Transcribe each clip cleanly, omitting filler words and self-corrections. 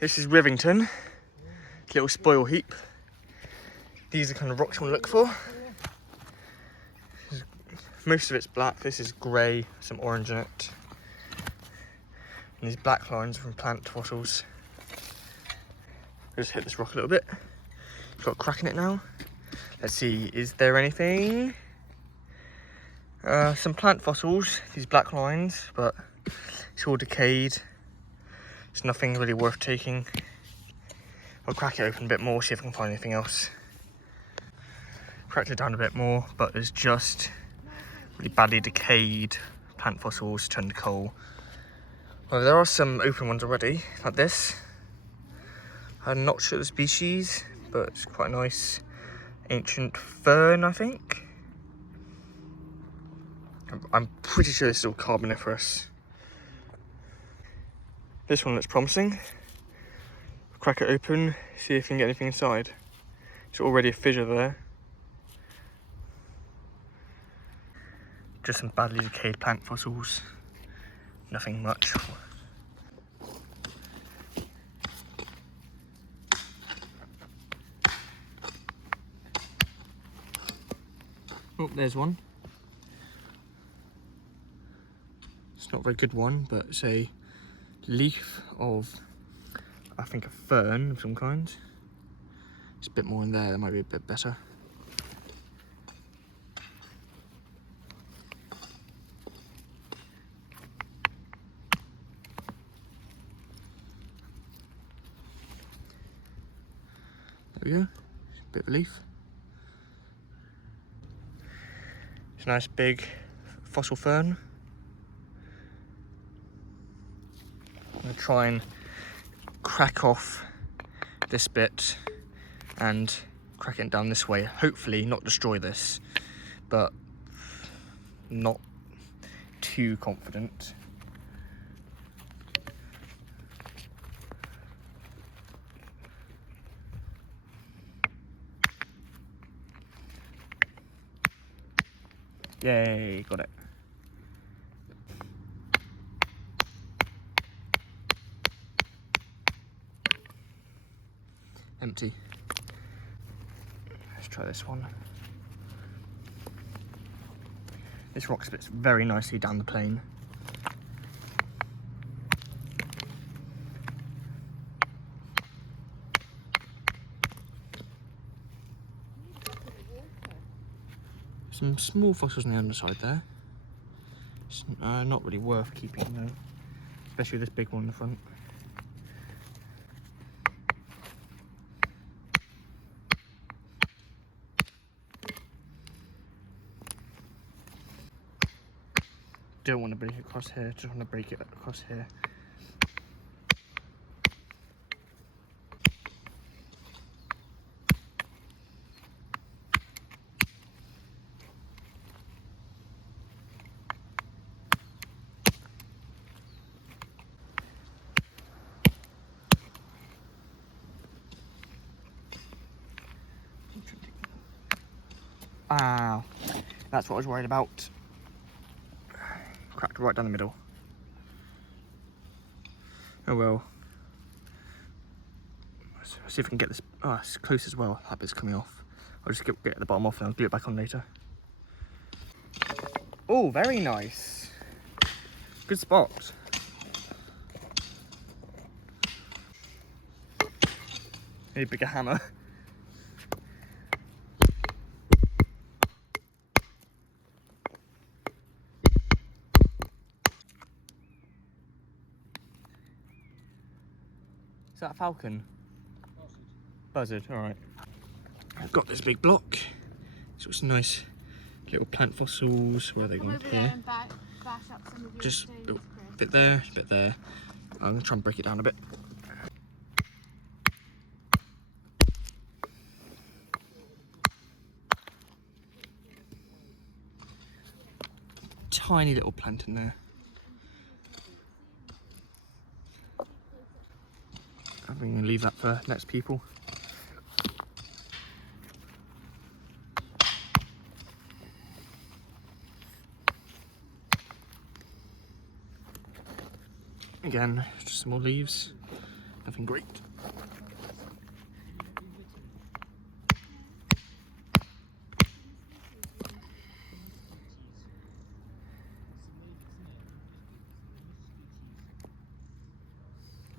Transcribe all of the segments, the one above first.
This is Rivington, little spoil heap. These are the kind of rocks you want to look for. Most of it's black, this is grey, some orange in it. And these black lines are from plant fossils. I'll just hit this rock a little bit. It's got a crack in it now. Let's see, is there anything? Some plant fossils, these black lines, but it's all decayed. It's nothing really worth taking. I'll crack it open a bit more, see if I can find anything else. Cracked it down a bit more, but there's just really badly decayed plant fossils turned to coal. Well, there are some open ones already, like this. I'm not sure the species, but it's quite nice. Ancient fern, I think. I'm pretty sure this is all Carboniferous. This one looks promising. Crack it open, see if you can get anything inside. There's already a fissure there. Just some badly decayed plant fossils. Nothing much. Oh, there's one. It's not a very good one, but it's a leaf of, I think, a fern of some kind. There's a bit more in there, that might be a bit better. There we go, bit of a leaf. It's a nice big fossil fern. I'm going to try and crack off this bit and crack it down this way. Hopefully not destroy this, but not too confident. Yay, got it. Empty. Let's try this one. This rock splits very nicely down the plane. Some small fossils on the underside there. It's not really worth keeping though, especially this big one in the front. Don't want to break it across here, just want to break it across here. Ah, that's what I was worried about. Cracked right down the middle. Oh well. Let's see if we can get this. Oh, it's close as well. That bit's coming off. I'll just get the bottom off and I'll glue it back on later. Oh, very nice. Good spot. Need a bigger hammer. Is that a falcon? Buzzard, alright. I've got this big block. So it's nice little plant fossils. Where are they going here? Just a bit there, a bit there. I'm going to try and break it down a bit. Tiny little plant in there. I'm going to leave that for next people. Again, just some more leaves. Nothing great.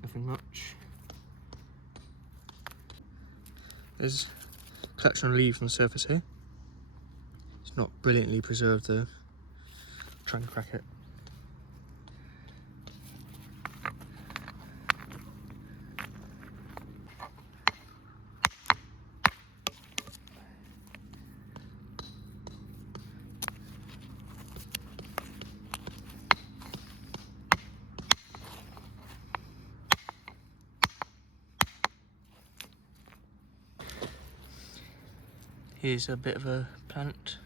Nothing much. There's a collection of leaves on the surface here. It's not brilliantly preserved though. Try and crack it. Here's a bit of a plant.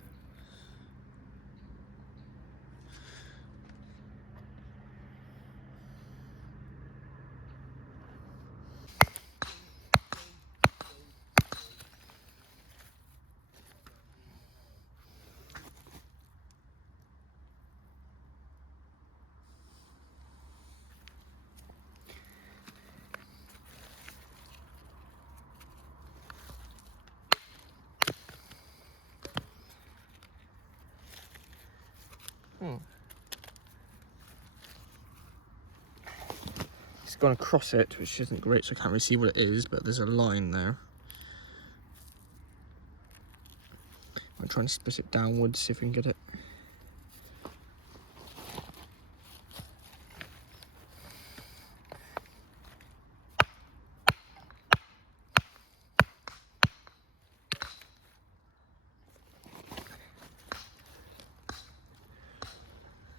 It's gone across it, which isn't great, so I can't really see what it is, but there's a line there. I'm trying to split it downwards, see if we can get it.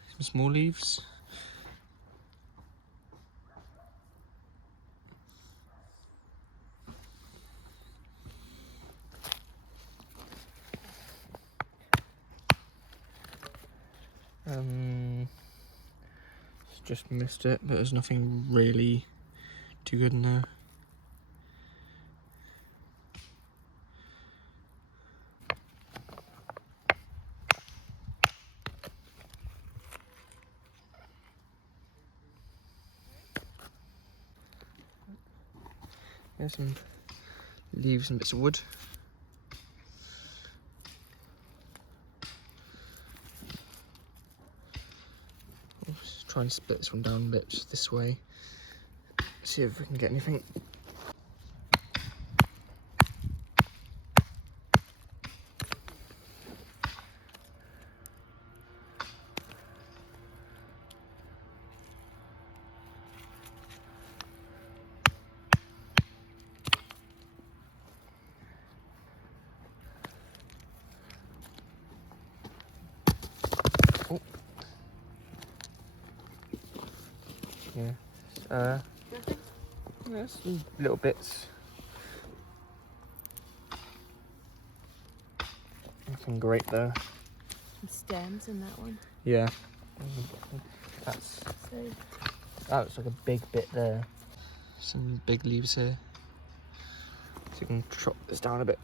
Some small leaves. Just missed it, but there's nothing really too good in there. There's some leaves and bits of wood. Just try and split this one down a bit just this way. See if we can get anything. Oh. Yeah. Yeah, some little bits. Nothing great though. Some stems in that one. Yeah. That looks like a big bit there. Some big leaves here. So you can chop this down a bit.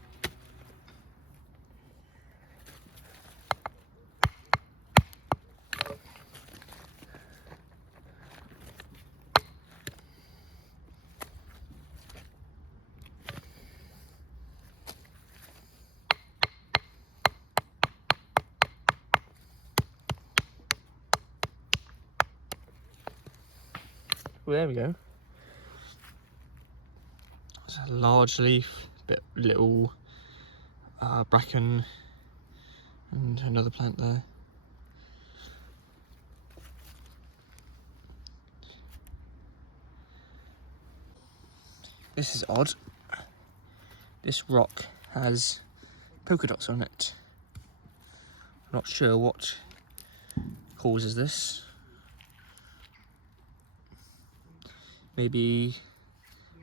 Well, there we go. It's a large leaf, little bracken, and another plant there. This is odd. This rock has polka dots on it. Not sure what causes this. Maybe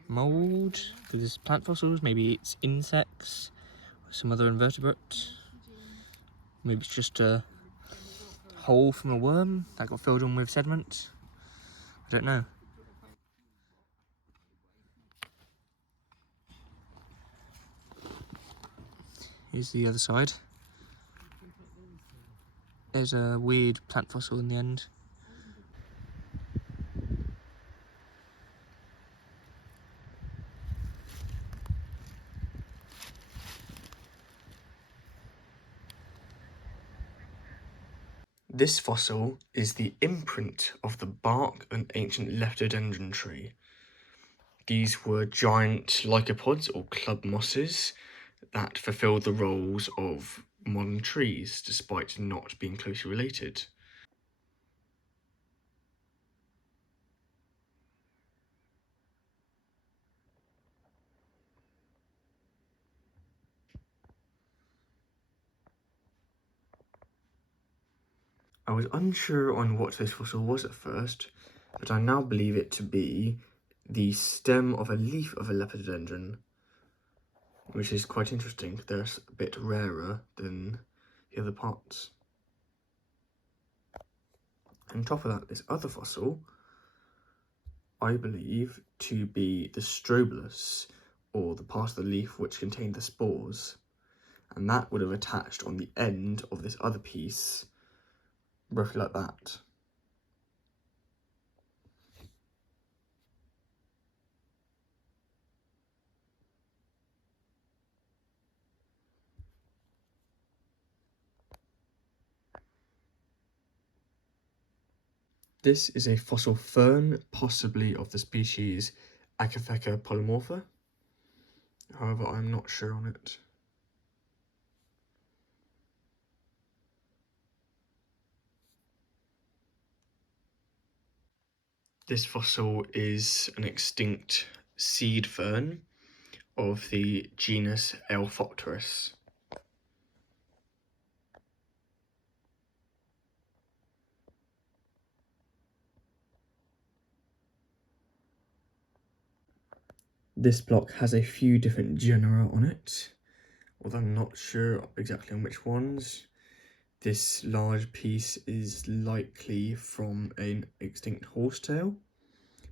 mould, because it's plant fossils, maybe it's insects, or some other invertebrate. Maybe it's just a hole from a worm that got filled in with sediment. I don't know. Here's the other side. There's a weird plant fossil in the end. This fossil is the imprint of the bark of an ancient lepidodendron tree. These were giant lycopods or club mosses that fulfilled the roles of modern trees despite not being closely related. I was unsure on what this fossil was at first, but I now believe it to be the stem of a leaf of a lepidodendron, which is quite interesting. They're a bit rarer than the other parts. On top of that, this other fossil, I believe to be the strobilus, or the part of the leaf which contained the spores, and that would have attached on the end of this other piece, roughly like that. This is a fossil fern, possibly of the species Acatheca polymorpha. However, I'm not sure on it. This fossil is an extinct seed fern of the genus Elphopterus. This block has a few different genera on it, although I'm not sure exactly on which ones. This large piece is likely from an extinct horsetail,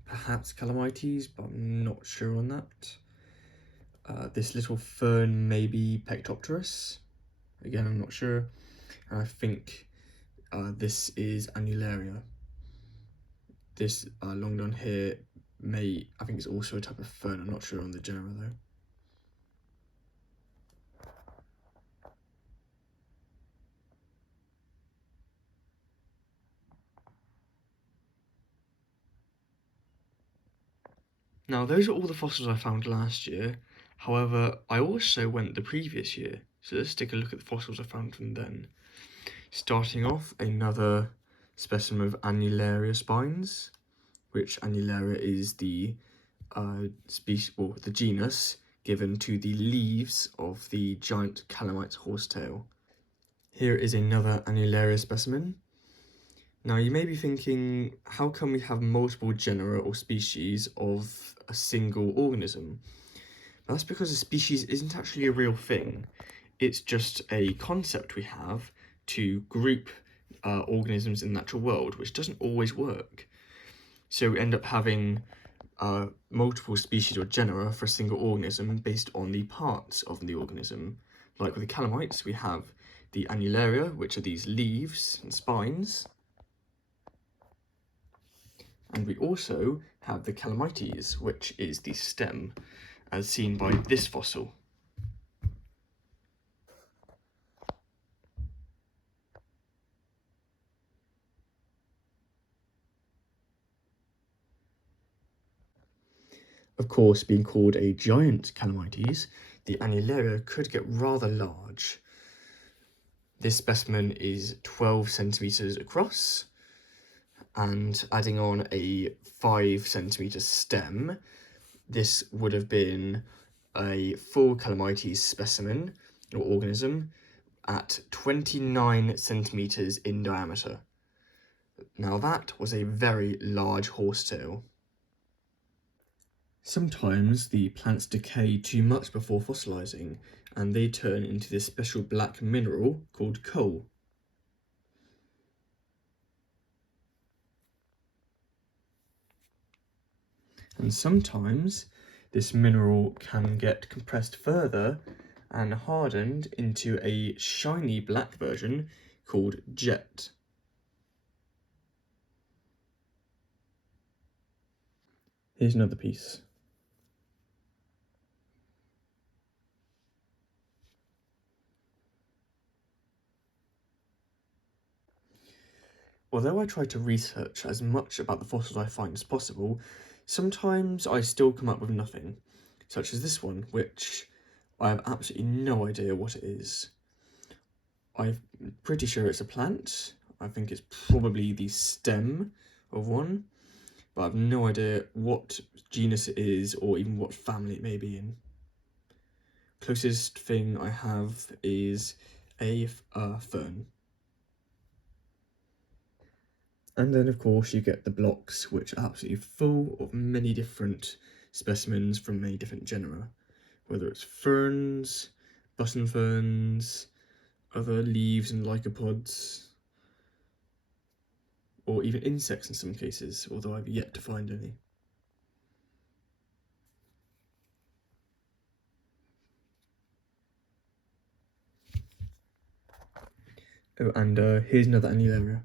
perhaps Calamites, but I'm not sure on that. This little fern may be Pectopterus, again I'm not sure, and I think this is Annularia. This long down here I think it's also a type of fern, I'm not sure on the genera though. Now those are all the fossils I found last year, however I also went the previous year, so let's take a look at the fossils I found from then. Starting off, another specimen of Annularia spines, which Annularia is the species, or the genus, given to the leaves of the giant Calamite horsetail. Here is another Annularia specimen. Now you may be thinking, how come we have multiple genera or species of a single organism? Well, that's because a species isn't actually a real thing. It's just a concept we have to group organisms in the natural world, which doesn't always work. So we end up having multiple species or genera for a single organism based on the parts of the organism. Like with the Calamites, we have the Annularia, which are these leaves and spines. And we also have the Calamites, which is the stem, as seen by this fossil. Of course, being called a giant Calamites, the Annularia could get rather large. This specimen is 12 centimeters across, and adding on a 5 centimeter stem, this would have been a full Calamites specimen or organism at 29 centimeters in diameter. Now that was a very large horsetail. Sometimes the plants decay too much before fossilizing, and they turn into this special black mineral called coal. And sometimes this mineral can get compressed further and hardened into a shiny black version called jet. Here's another piece. Although I try to research as much about the fossils I find as possible, sometimes I still come up with nothing, such as this one, which I have absolutely no idea what it is. I'm pretty sure it's a plant. I think it's probably the stem of one, but I have no idea what genus it is or even what family it may be in. Closest thing I have is a fern. And then of course you get the blocks, which are absolutely full of many different specimens from many different genera, whether it's ferns, button ferns, other leaves and lycopods, or even insects in some cases, although I've yet to find any. Oh, and here's another annularia.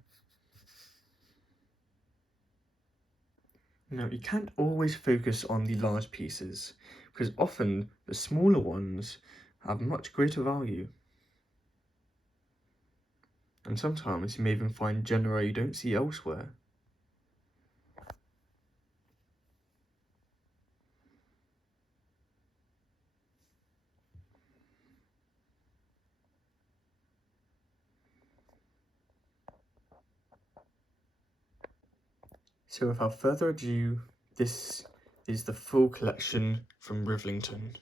Now, you can't always focus on the large pieces, because often the smaller ones have much greater value. And sometimes you may even find genera you don't see elsewhere. So without further ado, this is the full collection from Rivington.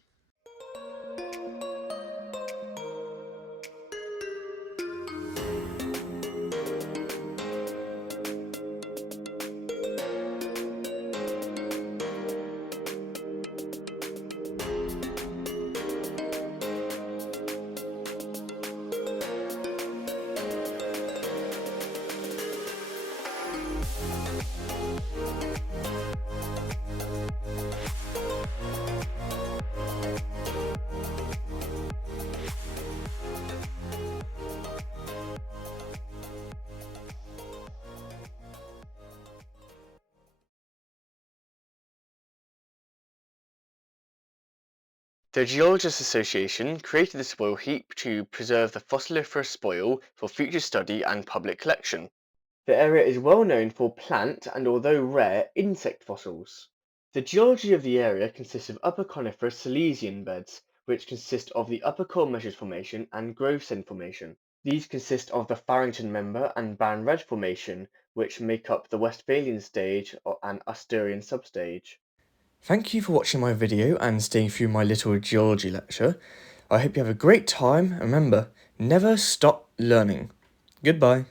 The Geologists Association created the spoil heap to preserve the fossiliferous spoil for future study and public collection. The area is well known for plant and, although rare, insect fossils. The geology of the area consists of Upper Coniferous Silesian beds, which consist of the Upper Coal Measures Formation and Gravesend Formation. These consist of the Farrington Member and Banredge Formation, which make up the Westphalian stage and Asturian substage. Thank you for watching my video and staying through my little geology lecture. I hope you have a great time, and remember, never stop learning. Goodbye.